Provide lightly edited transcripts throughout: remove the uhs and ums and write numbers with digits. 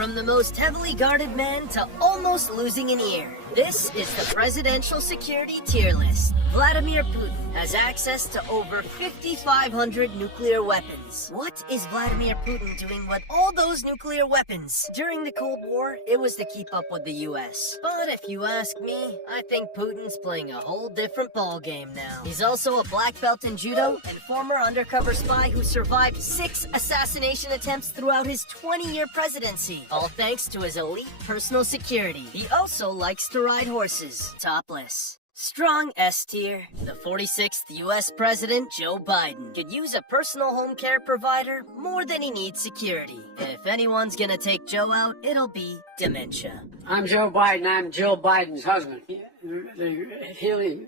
From the most heavily guarded man to almost losing an ear, this is the presidential security tier list. Vladimir Putin has access to over 5,500 nuclear weapons. What is Vladimir Putin doing with all those nuclear weapons? During the Cold War, it was to keep up with the US. But if you ask me, I think Putin's playing a whole different ballgame now. He's also a black belt in judo and former undercover spy who survived 6 assassination attempts throughout his 20-year presidency, all thanks to his elite personal security. He also likes to ride horses, topless. Strong S tier. The 46th US President, Joe Biden, could use a personal home care provider more than he needs security. If anyone's gonna take Joe out, it'll be dementia. I'm Joe Biden. I'm Jill Biden's husband. Healy.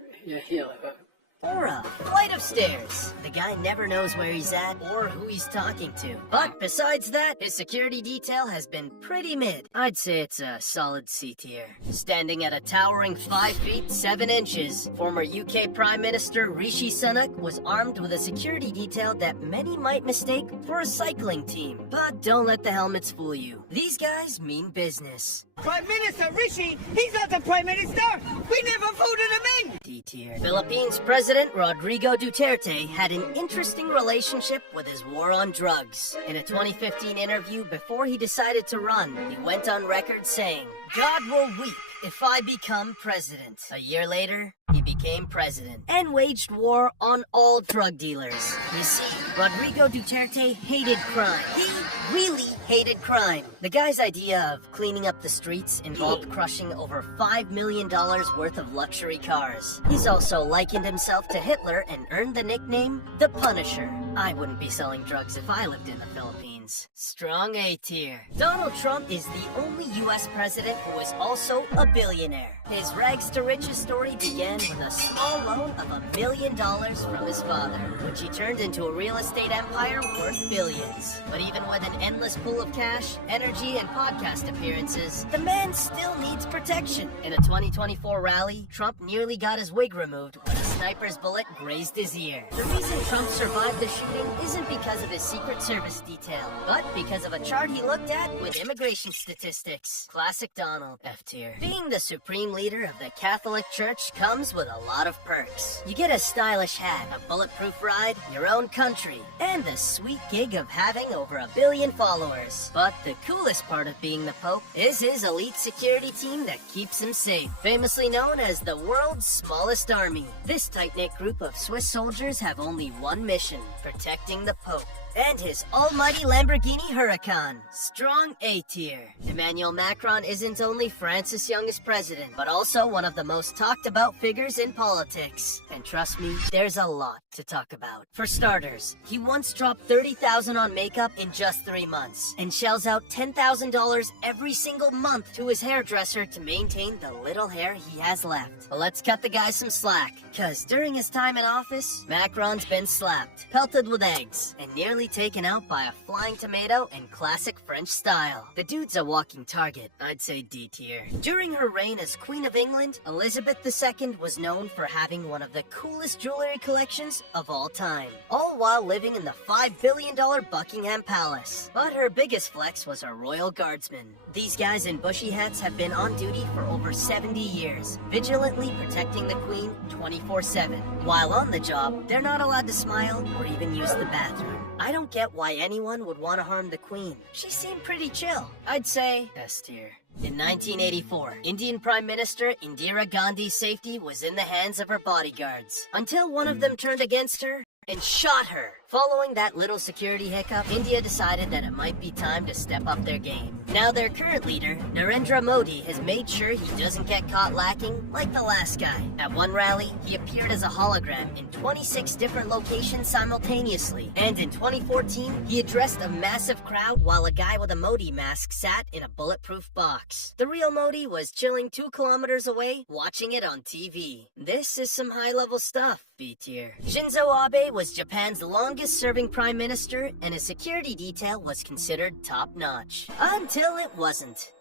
Or a flight of stairs. The guy never knows where he's at or who he's talking to. But besides that, his security detail has been pretty mid. I'd say it's a solid C tier. Standing at a towering 5 feet 7 inches, former UK Prime Minister Rishi Sunak was armed with a security detail that many might mistake for a cycling team. But don't let the helmets fool you. These guys mean business. Prime Minister Rishi, he's not the Prime Minister! We never voted him in! D tier. Philippines President Rodrigo Duterte had an interesting relationship with his war on drugs. In a 2015 interview before he decided to run, he went on record saying, "God will weep if I become president." A year later, he became president and waged war on all drug dealers. You see, Rodrigo Duterte hated crime. He really hated crime. The guy's idea of cleaning up the streets involved crushing over $5 million worth of luxury cars. He's also likened himself to Hitler and earned the nickname The Punisher. I wouldn't be selling drugs if I lived in the Philippines. Strong A tier. Donald Trump is the only US president who is also a billionaire. His rags to riches story began with a small loan of $1 million from his father, which he turned into a real estate empire worth billions. But even with an endless pool of cash, energy, and podcast appearances, the man still needs protection. In a 2024 rally, Trump nearly got his wig removed when a sniper's bullet grazed his ear. The reason Trump survived the shooting isn't because of his Secret Service detail, but because of a chart he looked at with immigration statistics. Classic Donald. F tier. Being the supreme leader of the Catholic Church comes with a lot of perks. You get a stylish hat, a bulletproof ride, your own country, and the sweet gig of having over 1 billion followers. But the coolest part of being the Pope is his elite security team that keeps him safe. Famously known as the world's smallest army, this tight-knit group of Swiss soldiers have only one mission: protecting the Pope and his almighty Lamborghini Huracan. Strong A tier. Emmanuel Macron isn't only France's youngest president, but also one of the most talked about figures in politics. And trust me, there's a lot to talk about. For starters, he once dropped $30,000 on makeup in just 3 months, and shells out $10,000 every single month to his hairdresser to maintain the little hair he has left. But let's cut the guy some slack, cause during his time in office, Macron's been slapped, pelted with eggs, and nearly taken out by a flying tomato in classic French style. The dude's a walking target. I'd say D tier. During her reign as Queen of England, Elizabeth II was known for having one of the coolest jewelry collections of all time, all while living in the $5 billion Buckingham Palace. But her biggest flex was her royal guardsmen. These guys in bushy hats have been on duty for over 70 years, vigilantly protecting the Queen 24/7. While on the job, they're not allowed to smile or even use the bathroom. I don't get why anyone would want to harm the Queen. She seemed pretty chill. I'd say S tier. In 1984, Indian Prime Minister Indira Gandhi's safety was in the hands of her bodyguards, until one of them turned against her and shot her. Following that little security hiccup, India decided that it might be time to step up their game. Now their current leader, Narendra Modi, has made sure he doesn't get caught lacking like the last guy. At one rally, he appeared as a hologram in 26 different locations simultaneously. And in 2014, he addressed a massive crowd while a guy with a Modi mask sat in a bulletproof box. The real Modi was chilling 2 kilometers away, watching it on TV. This is some high-level stuff. B tier. Shinzo Abe was Japan's longest-serving prime minister, and his security detail was considered top-notch. Until it wasn't.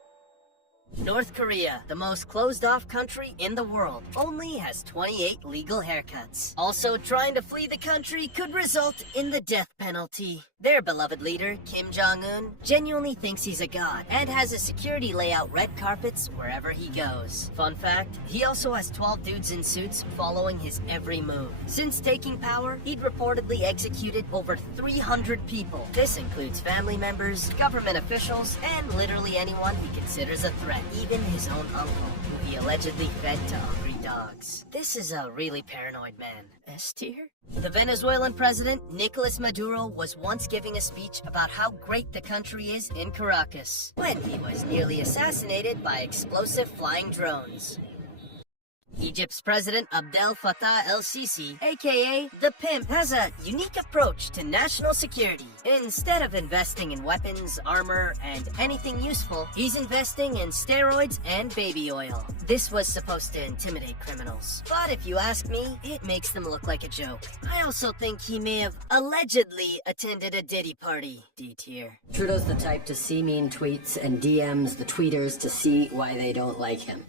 North Korea, the most closed-off country in the world, only has 28 legal haircuts. Also, trying to flee the country could result in the death penalty. Their beloved leader, Kim Jong-un, genuinely thinks he's a god and has a security layout red carpets wherever he goes. Fun fact, he also has 12 dudes in suits following his every move. Since taking power, he'd reportedly executed over 300 people. This includes family members, government officials, and literally anyone he considers a threat, even his own uncle, who he allegedly fed to hungry dogs. This is a really paranoid man. S tier? The Venezuelan president, Nicolas Maduro, was once giving a speech about how great the country is in Caracas, when he was nearly assassinated by explosive flying drones. Egypt's President Abdel Fattah el-Sisi, aka the Pimp, has a unique approach to national security. Instead of investing in weapons, armor, and anything useful, he's investing in steroids and baby oil. This was supposed to intimidate criminals. But if you ask me, it makes them look like a joke. I also think he may have allegedly attended a Diddy party. D tier. Trudeau's the type to see mean tweets and DMs the tweeters to see why they don't like him.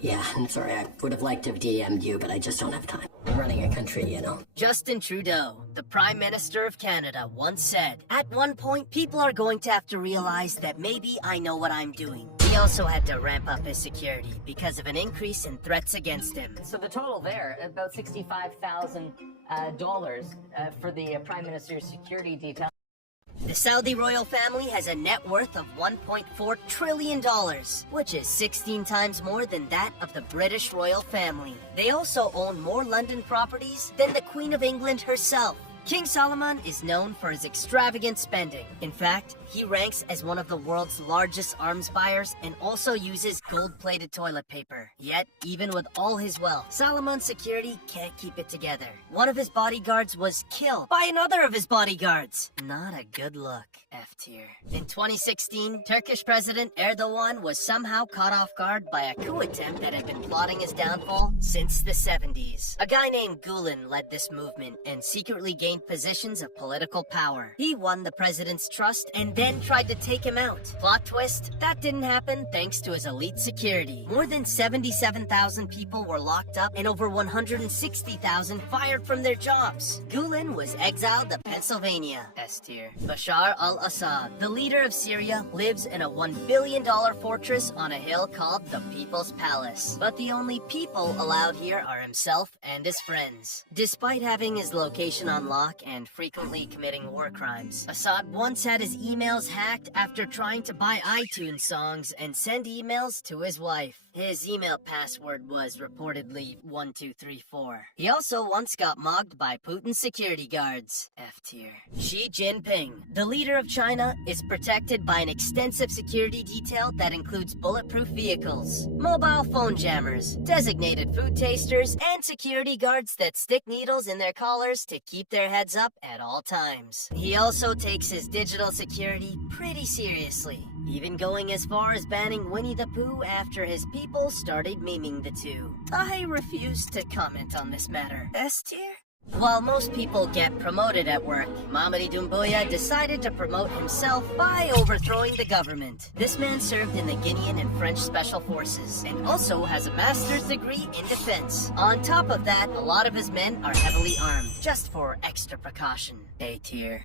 Yeah, I'm sorry, I would have liked to have DM'd you, but I just don't have time. I'm running a country, you know. Justin Trudeau, the Prime Minister of Canada, once said, "At one point, people are going to have to realize that maybe I know what I'm doing." He also had to ramp up his security because of an increase in threats against him. So the total there, about $65,000 for the Prime Minister's security detail. The Saudi royal family has a net worth of $1.4 trillion, which is 16 times more than that of the British royal family. They also own more London properties than the Queen of England herself. King Solomon is known for his extravagant spending. In fact, he ranks as one of the world's largest arms buyers and also uses gold-plated toilet paper. Yet, even with all his wealth, Solomon's security can't keep it together. One of his bodyguards was killed by another of his bodyguards. Not a good look. F tier. In 2016, Turkish President Erdogan was somehow caught off guard by a coup attempt that had been plotting his downfall since the 70s. A guy named Gulen led this movement and secretly gained positions of political power. He won the president's trust and then tried to take him out. Plot twist, that didn't happen thanks to his elite security. More than 77,000 people were locked up and over 160,000 fired from their jobs. Gulen was exiled to Pennsylvania. S tier. Bashar al-Assad, the leader of Syria, lives in a $1 billion fortress on a hill called the People's Palace. But the only people allowed here are himself and his friends. Despite having his location on lock and frequently committing war crimes, Assad once had his emails hacked after trying to buy iTunes songs and send emails to his wife. His email password was reportedly 1234. He also once got mugged by Putin's security guards. F tier. Xi Jinping, the leader of China, is protected by an extensive security detail that includes bulletproof vehicles, mobile phone jammers, designated food tasters, and security guards that stick needles in their collars to keep their heads up at all times. He also takes his digital security pretty seriously, even going as far as banning Winnie the Pooh after his people started memeing the two. I refuse to comment on this matter. S tier? While most people get promoted at work, Mamadi Doumbouya decided to promote himself by overthrowing the government. This man served in the Guinean and French Special Forces and also has a master's degree in defense. On top of that, a lot of his men are heavily armed, just for extra precaution. A tier.